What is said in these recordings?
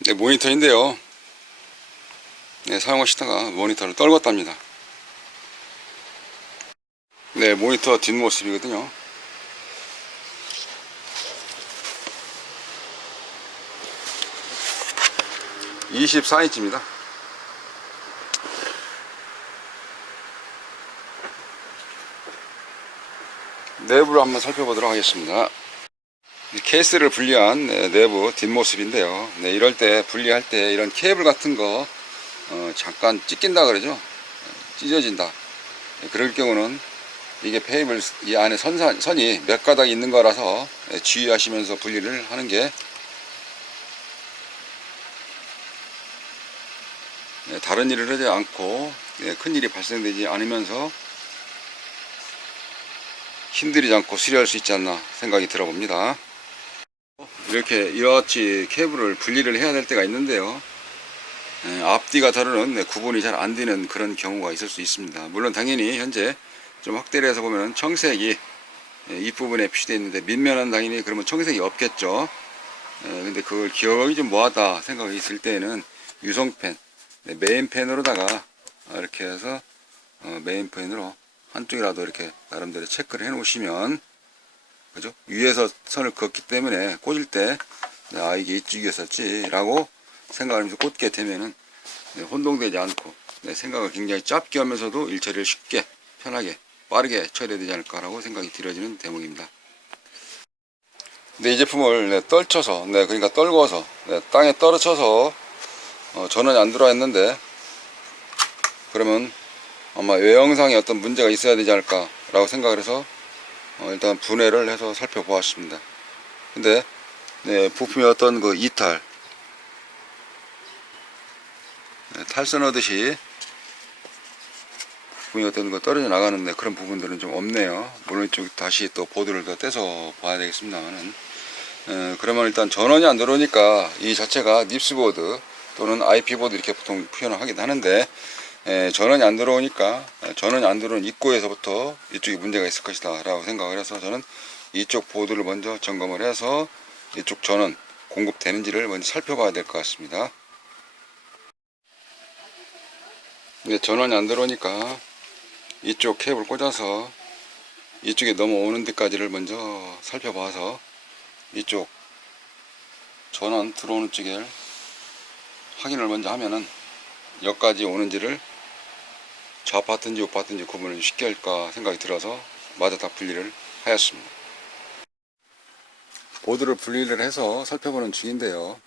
네, 모니터인데요. 네, 사용하시다가 모니터를 떨궜답니다. 네, 모니터 뒷모습이거든요. (24인치입니다) 내부를 한번 살펴보도록 하겠습니다. 케이스를 분리한 내부 뒷모습인데요. 네, 이럴 때 분리할 때 이런 케이블 같은 거 잠깐 찢긴다 그러죠. 찢어진다. 그럴 경우는 이게 페이블 이 안에 선이 몇 가닥 있는 거라서 주의하시면서 분리를 하는 게 다른 일을 하지 않고 큰 일이 발생되지 않으면서 힘들이지 않고 수리할 수 있지 않나 생각이 들어봅니다. 이렇게 이렇게 케이블을 분리를 해야 될 때가 있는데요. 앞뒤가 다르는 구분이 잘 안 되는 그런 경우가 있을 수 있습니다. 물론 당연히 현재 좀 확대를 해서 보면 청색이 윗부분에 표시되어 있는데 밑면은 당연히 그러면 청색이 없겠죠. 근데 그걸 기억이 좀 뭐하다 생각이 있을 때에는 유성펜, 메인펜으로다가 이렇게 해서 메인펜으로 한쪽이라도 이렇게 나름대로 체크를 해 놓으시면, 그죠? 위에서 선을 그었기 때문에 꽂을 때 이게 이쪽이었었지 라고 생각하면서 꽂게 되면은 혼동되지 않고 생각을 굉장히 짧게 하면서도 일처리를 쉽게 편하게 빠르게 처리해야 되지 않을까라고 생각이 들어지는 대목입니다. 이 제품을 떨쳐서 그러니까 떨궈서 땅에 떨어쳐서 전원이 안 들어와 있는데, 그러면 아마 외형상에 어떤 문제가 있어야 되지 않을까 라고 생각을 해서 일단 분해를 해서 살펴보았습니다. 근데 부품이 어떤 그 이탈, 탈선 하듯이 부품이 어떤 거 떨어져 나가는 그런 부분들은 좀 없네요. 물론 이쪽 다시 또 보드를 더 떼서 봐야 되겠습니다만은, 그러면 일단 전원이 안 들어오니까 이 자체가 닙스보드 또는 IP보드 이렇게 보통 표현을 하긴 하는데, 전원이 안 들어오니까 전원이 안 들어오는 입구에서부터 이쪽이 문제가 있을 것이다 라고 생각을 해서 저는 이쪽 보드를 먼저 점검을 해서 이쪽 전원 공급되는지를 먼저 살펴봐야 될 것 같습니다. 전원이 안 들어오니까 이쪽 케이블 꽂아서 이쪽에 넘어오는 데까지를 먼저 살펴봐서 이쪽 전원 들어오는 쪽에 확인을 먼저 하면은 여기까지 오는지를 좌파든지 우파든지 구분을 쉽게 할까 생각이 들어서 마저 다 분리를 하였습니다. 보드를 분리를 해서 살펴보는 중인데요.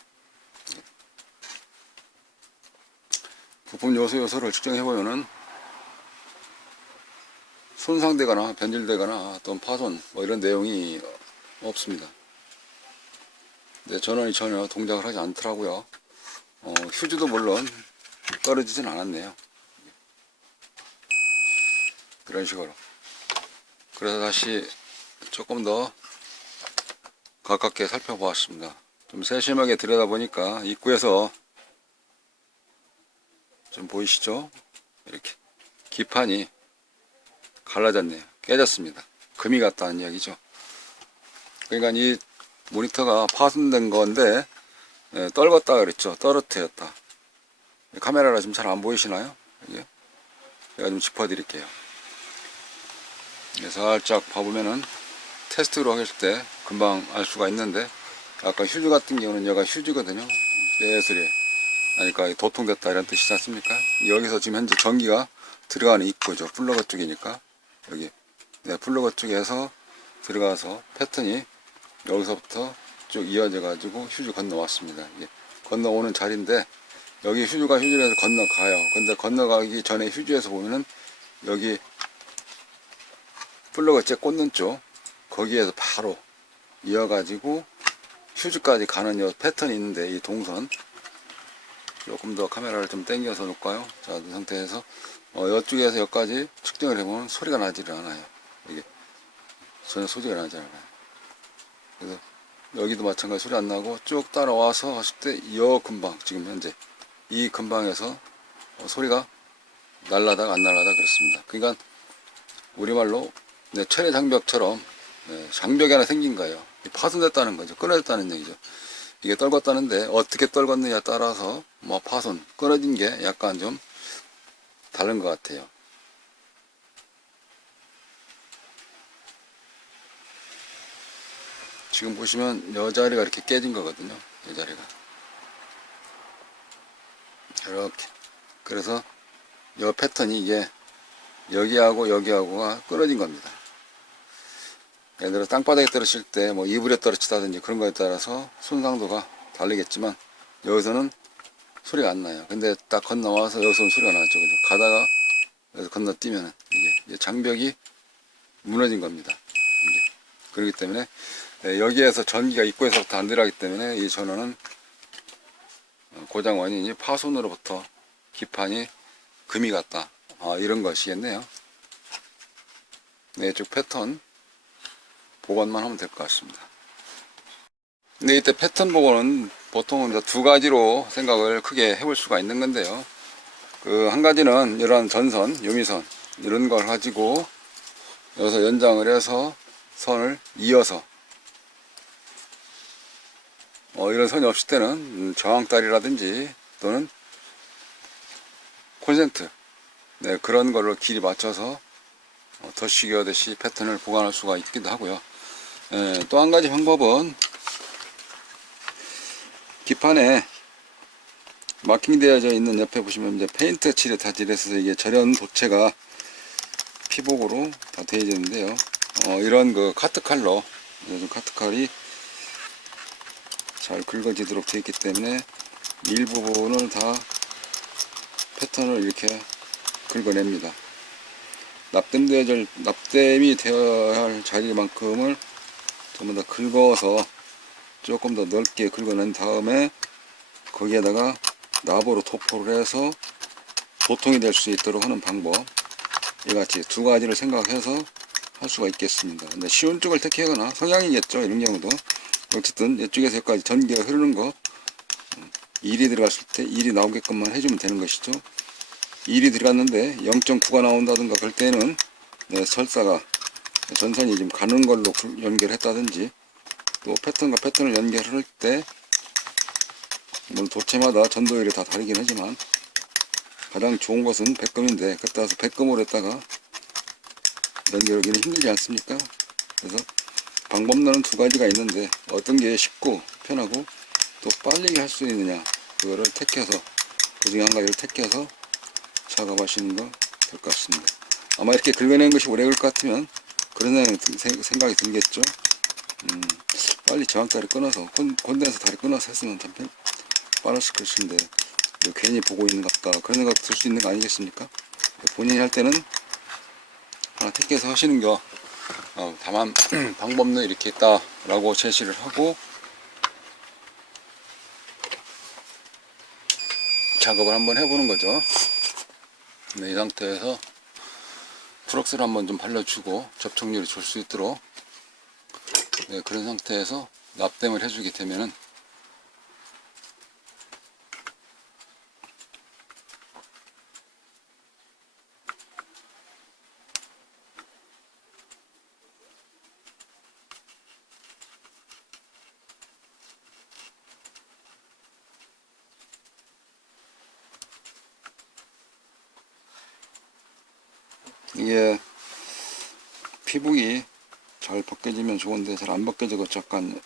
부품 요소를 측정해보면은 손상되거나 변질되거나 또는 파손 이런 내용이 없습니다. 전원이 전혀 동작을 하지 않더라고요. 휴즈도 물론 떨어지진 않았네요. 그런 식으로. 그래서 다시 조금 더 가깝게 살펴보았습니다. 좀 세심하게 들여다보니까 입구에서 좀 보이시죠? 이렇게 기판이 갈라졌네요. 깨졌습니다. 금이 갔다는 이야기죠. 그러니까 이 모니터가 파손된 건데 떨궜다 그랬죠. 떨어뜨렸다. 카메라라 지금 잘 안 보이시나요? 이게? 제가 좀 짚어 드릴게요. 살짝 봐보면은 테스트로 했을 때 금방 알 수가 있는데, 아까 휴즈 같은 경우는 여기가 휴즈거든요. 예술이 그러니까 도통됐다 이런 뜻이지 않습니까? 여기서 지금 현재 전기가 들어가는 입구죠. 플러그 쪽이니까 여기 플러그 쪽에서 들어가서 패턴이 여기서부터 쭉 이어져 가지고 휴즈 건너왔습니다. 이게 건너오는 자리인데, 여기 휴즈가 휴즈에서 건너가요. 근데 건너가기 전에 휴즈에서 보면은 여기 플러그 째 꽂는 쪽 거기에서 바로 이어가지고 휴즈까지 가는 요 패턴이 있는데, 이 동선 조금 더 카메라를 좀 당겨서 놓을까요? 자, 이 상태에서 이쪽에서 여기까지 측정을 해보면 소리가 나지를 않아요. 이게 전혀 소리가 나지 않아요. 그래서 여기도 마찬가지 소리 안 나고 쭉 따라와서 하실 때 이 근방, 지금 현재 이 근방에서 소리가 날라다가 안 날라다 그렇습니다. 그러니까 우리말로 철의 장벽처럼 장벽이 하나 생긴 거예요. 파손됐다는 거죠. 끊어졌다는 얘기죠. 이게 떨궜다는데 어떻게 떨궜느냐에 따라서 뭐 파손, 끊어진 게 약간 좀 다른 것 같아요. 지금 보시면 이 자리가 이렇게 깨진 거거든요. 이 자리가 이렇게. 그래서 이 패턴이 이게 여기하고 여기하고가 끊어진 겁니다. 예를 들어 땅바닥에 떨어질 때 뭐 이불에 떨어지다든지 그런 거에 따라서 손상도가 다르겠지만 여기서는 소리가 안 나요. 근데 딱 건너와서 여기서는 소리가 나죠. 그죠? 가다가 여기서 건너뛰면 이게 장벽이 무너진 겁니다. 이게. 그렇기 때문에 여기에서 전기가 입구에서부터 안 들어가기 때문에 이 전원은 고장 원인이 파손으로부터 기판이 금이 갔다. 이런 것이겠네요. 네, 쭉 패턴 복원만 하면 될 것 같습니다. 근데 이때 패턴 복원은 보통은 이제 두 가지로 생각을 크게 해볼 수가 있는 건데요. 그 한 가지는 이러한 전선, 요미선 이런 걸 가지고 여기서 연장을 해서 선을 이어서 이런 선이 없을 때는 저항다리라든지 또는 콘센트, 네, 그런 걸로 길이 맞춰서 덧시기 하듯이 패턴을 보관할 수가 있기도 하고요. 또 한 가지 방법은 기판에 마킹되어져 있는 옆에 보시면 이제 페인트 칠이 다 칠해서 이게 절연 도체가 피복으로 다 되어 있는데요. 이런 그 카트칼로, 요즘 카트칼이 잘 긁어지도록 되어 있기 때문에 일부분을 다 패턴을 이렇게 긁어냅니다. 납땜이 되어야 할 자리만큼을 전부 다 긁어서 조금 더 넓게 긁어낸 다음에 거기에다가 납으로 도포를 해서 도통이 될 수 있도록 하는 방법, 이같이 두 가지를 생각해서 할 수가 있겠습니다. 근데 쉬운 쪽을 택하거나 성향이겠죠. 이런 경우도 어쨌든 이쪽에서 여기까지 전기가 흐르는 거, 일이 들어갔을 때 일이 나오게끔만 해주면 되는 것이죠. 일이 들어갔는데 0.9가 나온다든가 그럴 때는 설사가 전선이 좀 가는 걸로 연결했다든지, 또 패턴과 패턴을 연결할 때 물론 도체마다 전도율이 다 다르긴 하지만 가장 좋은 것은 백금인데, 그때 와서 백금으로 했다가 연결하기는 힘들지 않습니까? 그래서 방법론은 두 가지가 있는데 어떤 게 쉽고 편하고 또 빨리 할 수 있느냐, 그거를 택해서, 그 중에 한 가지를 택해서 작업하시는 거 될 것 같습니다. 아마 이렇게 긁어내는 것이 오래 걸릴 것 같으면 그런 생각이 들겠죠. 빨리 저항다리 끊어서 콘덴서 다리 끊어서 했으면 참 빨랐을 것인데 괜히 보고 있는 것 같다, 그런 생각 들 수 있는 거 아니겠습니까? 본인이 할 때는 하나 택해서 하시는 거, 다만 방법은 이렇게 있다 라고 제시를 하고 작업을 한번 해보는 거죠. 네, 이 상태에서 프럭스를 한번 좀 발라주고 접촉률이 좋을 수 있도록, 네, 그런 상태에서 납땜을 해주게 되면은 이게 피복이 잘 벗겨지면 좋은데 잘 안 벗겨지고 약간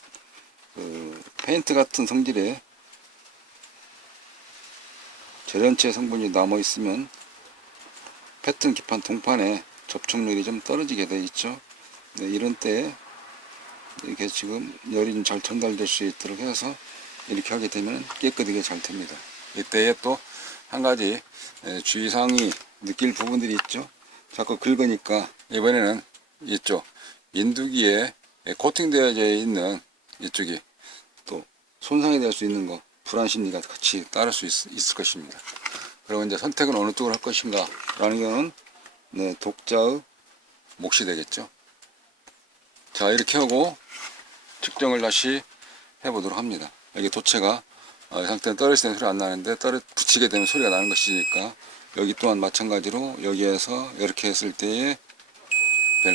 그 페인트 같은 성질의 절연체 성분이 남아 있으면 패턴 기판 동판에 접촉률이 좀 떨어지게 되어 있죠. 네, 이런 때에 이렇게 지금 열이 좀 잘 전달될 수 있도록 해서 이렇게 하게 되면 깨끗하게 잘 됩니다. 이때에 또 한 가지 주의사항이 느낄 부분들이 있죠. 자꾸 긁으니까 이번에는 이쪽 인두기에 코팅되어져 있는 이쪽이 또 손상이 될 수 있는 거, 불안 심리가 같이 따를 수 있을 것입니다. 그리고 이제 선택은 어느 쪽으로 할 것인가 라는 거는 독자의 몫이 되겠죠. 자, 이렇게 하고 측정을 다시 해보도록 합니다. 이게 도체가 이 상태는 떨어질 때는 소리가 안 나는데 붙이게 되면 소리가 나는 것이니까, 여기 또한 마찬가지로 여기에서 이렇게 했을 때에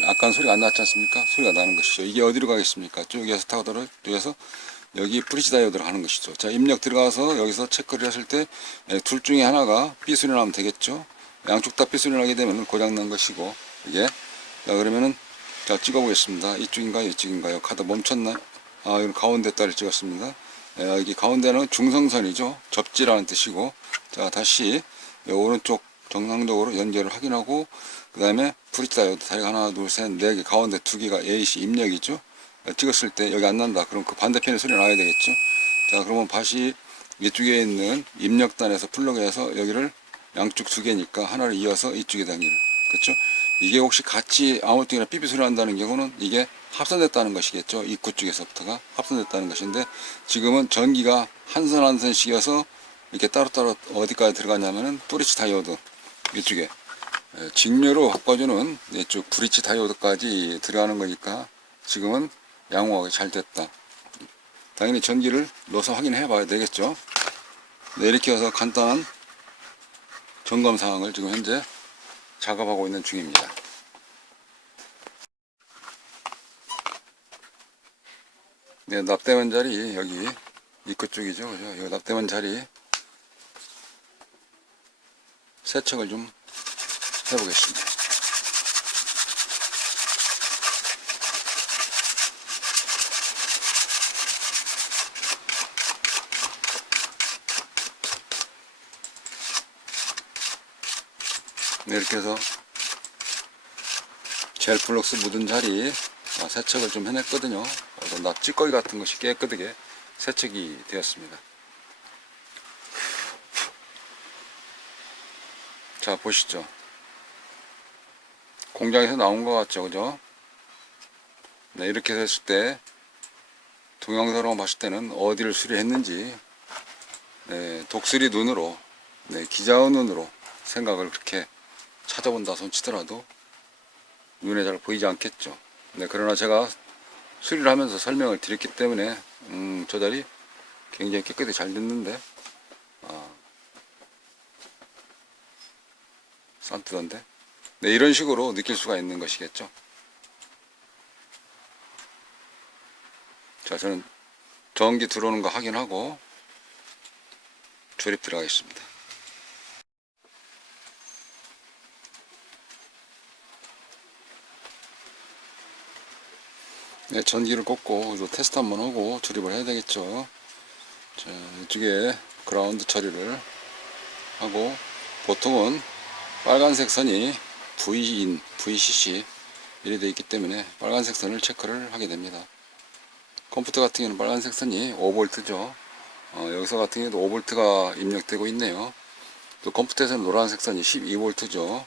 아까는 소리가 안 났지 않습니까? 소리가 나는 것이죠. 이게 어디로 가겠습니까? 쪽에서 타고들어 쪽에서 여기 브릿지 다이오드를 하는 것이죠. 자, 입력 들어가서 여기서 체크를 했을 때 둘 중에 하나가 삐소리 나면 되겠죠. 양쪽 다 삐소리 나게 되면 고장난 것이고, 이게. 자, 그러면은, 자, 찍어보겠습니다. 이쪽인가요? 이쪽인가요? 카드 멈췄나? 아, 이건 가운데 딸을 찍었습니다. 여기 가운데는 중성선이죠. 접지라는 뜻이고, 자, 다시 오른쪽 정상적으로 연결을 확인하고, 그 다음에 브릿지 다이오드 다리가 하나, 둘, 셋, 네 개, 가운데 두 개가 AC 입력이죠. 찍었을 때 여기 안 난다. 그럼 그 반대편에 소리 나야 되겠죠. 자, 그러면 다시 이쪽에 있는 입력단에서 플러그해서 여기를 양쪽 두 개니까 하나를 이어서 이쪽에 당기는. 그렇죠? 이게 혹시 같이 아무 때나 삐삐 소리 난다는 경우는 이게 합선됐다는 것이겠죠. 입구 쪽에서부터가 합선됐다는 것인데, 지금은 전기가 한 선 한 선씩이어서 이렇게 따로따로 어디까지 들어가냐면은 브릿지 다이오드 이쪽에 직류로 바꿔주는 이쪽 브릿지 다이오드까지 들어가는 거니까 지금은 양호하게 잘 됐다. 당연히 전기를 넣어서 확인해 봐야 되겠죠. 네, 이렇게 해서 간단한 점검 사항을 지금 현재 작업하고 있는 중입니다. 네, 납땜한 자리 여기 입구 쪽이죠. 그죠? 여기 납땜한 자리 세척을 좀 해보겠습니다. 네, 이렇게 해서 젤 플럭스 묻은 자리 세척을 좀 해냈거든요. 찌꺼기 같은 것이 깨끗하게 세척이 되었습니다. 자, 보시죠. 공장에서 나온 것 같죠, 그죠? 네, 이렇게 됐을 때 동영상으로 봤을 때는 어디를 수리했는지, 네, 독수리 눈으로, 네, 기자의 눈으로 생각을 그렇게 찾아본다 손 치더라도 눈에 잘 보이지 않겠죠. 네, 그러나 제가 수리를 하면서 설명을 드렸기 때문에 저 자리 굉장히 깨끗이 잘 됐는데, 산뜻한데, 네, 이런 식으로 느낄 수가 있는 것이겠죠. 자, 저는 전기 들어오는 거 확인하고 조립 들어가겠습니다. 네, 전기를 꽂고 또 테스트 한번 하고 조립을 해야 되겠죠. 자, 이쪽에 그라운드 처리를 하고, 보통은 빨간색 선이 VIN, VCC 이래 되어 있기 때문에 빨간색 선을 체크를 하게 됩니다. 컴퓨터 같은 경우는 빨간색 선이 5V죠. 여기서 같은 경우도 5V가 입력되고 있네요. 또 컴퓨터에서는 노란색 선이 12V죠.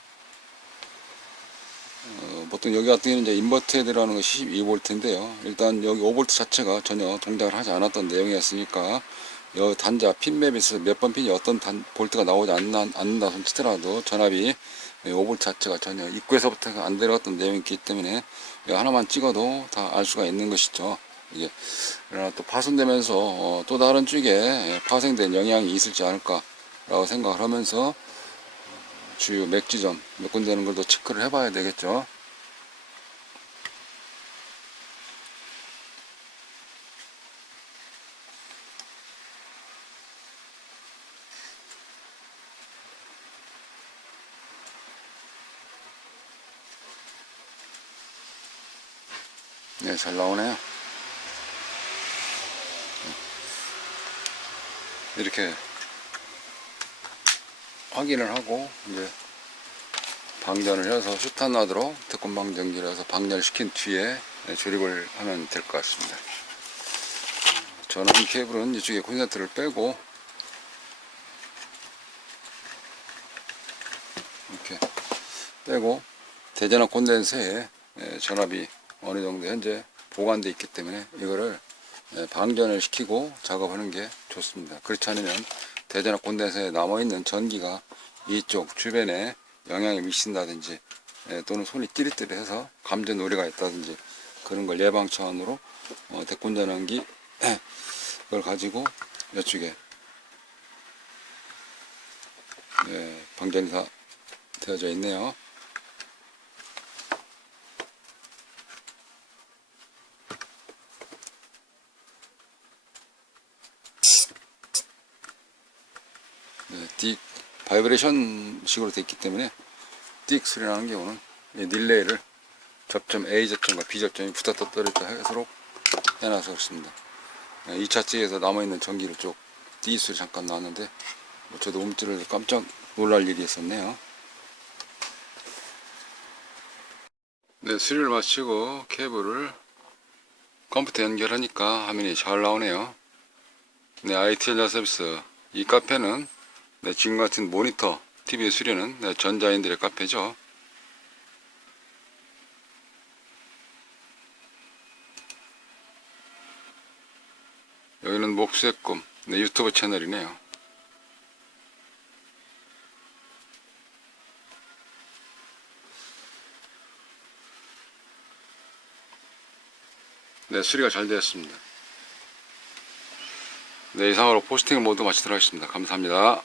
보통 여기 같은 경우는 이제 인버터에 들어가는 것이 12V인데요. 일단 여기 5V 자체가 전혀 동작을 하지 않았던 내용이었으니까 여 단자 핀맵에서 몇 번 핀이 어떤 볼트가 나오지 않는다 손 치더라도 전압이 5V 자체가 전혀 입구에서부터 안 들어갔던 내용이기 때문에 하나만 찍어도 다 알 수가 있는 것이죠. 이게 그러나 또 파손되면서 또 다른 쪽에 파생된 영향이 있을지 않을까 라고 생각을 하면서 주요 맥지점 몇 군데 되는 걸 더 체크를 해봐야 되겠죠. 네, 잘 나오네요. 이렇게 확인을 하고 이제 방전을 해서 슈탄나드로 특권 방전기를 해서 방전시킨 뒤에 조립을 하면 될 것 같습니다. 전원 케이블은 이쪽에 콘센트를 빼고 이렇게 빼고, 대전압 콘덴서에 전압이 어느 정도 현재 보관되어 있기 때문에 이거를 방전을 시키고 작업하는 게 좋습니다. 그렇지 않으면 대전압 콘덴서에 남아있는 전기가 이쪽 주변에 영향을 미친다든지 또는 손이 찌릿찌릿해서 감전 오류가 있다든지 그런 걸 예방 차원으로 대콘전환기 그걸 가지고 이쪽에 방전이 다 되어져 있네요. 네, 딕 바이브레이션 식으로 되어 있기 때문에 띡 소리 나는 경우는 이 릴레이를 접점 A 접점과 B 접점이 붙었다 떨어졌다 하도록 해놔서 그렇습니다. 2차 찍에서 남아있는 전기를 쪽 띠 소리 잠깐 나왔는데 저도 움찔을 깜짝 놀랄 일이 있었네요. 네, 수리를 마치고 케이블을 컴퓨터 연결하니까 화면이 잘 나오네요. 네, IT전자 서비스. 이 카페는 네, 지금 같은 모니터, TV 수리는 네, 전자인들의 카페죠. 여기는 목수의 꿈, 네, 유튜브 채널이네요. 네, 수리가 잘 되었습니다. 네, 이상으로 포스팅 모두 마치도록 하겠습니다. 감사합니다.